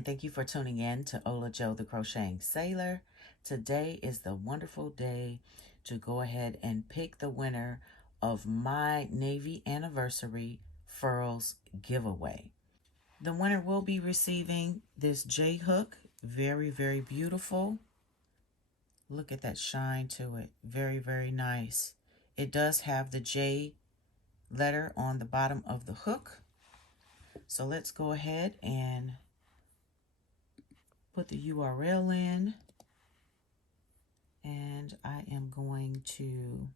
and thank you for tuning in to Ola Joe the Crocheting Sailor. Today is the wonderful day to go ahead and pick the winner of my Navy Anniversary FURLS giveaway. The winner will be receiving this J hook. Very, very beautiful. Look at that shine to it. Very, very nice. It does have the J letter on the bottom of the hook. So let's go ahead and put the URL in, and I am going to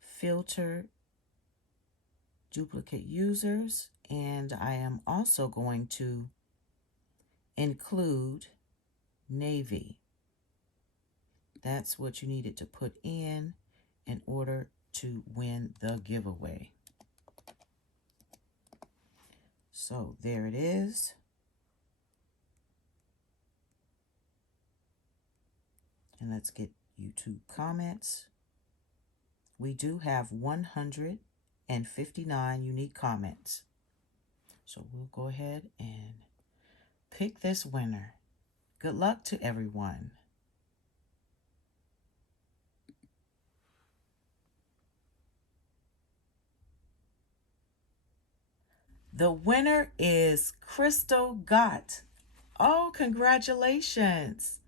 filter duplicate users, and I am also going to include Navy. That's what you needed to put in order to win the giveaway. So there it is. And let's get YouTube comments. We do have 159 unique comments. So we'll go ahead and pick this winner. Good luck to everyone. The winner is Crystal Gott. Oh, congratulations.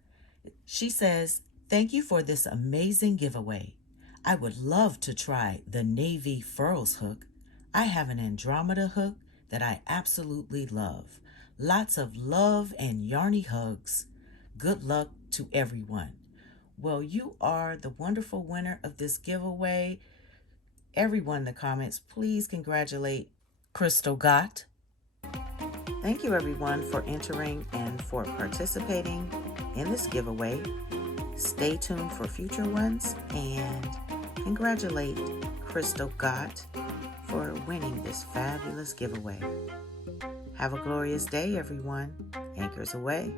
She says, "Thank you for this amazing giveaway. I would love to try the Navy FURLS hook. I have an Andromeda hook that I absolutely love. Lots of love and yarny hugs. Good luck to everyone." Well, you are the wonderful winner of this giveaway. Everyone in the comments, please congratulate Crystal Gott. Thank you everyone for entering and for participating in this giveaway. Stay tuned for future ones and congratulate Crystal Gott for winning this fabulous giveaway. Have a glorious day, everyone. Anchors away.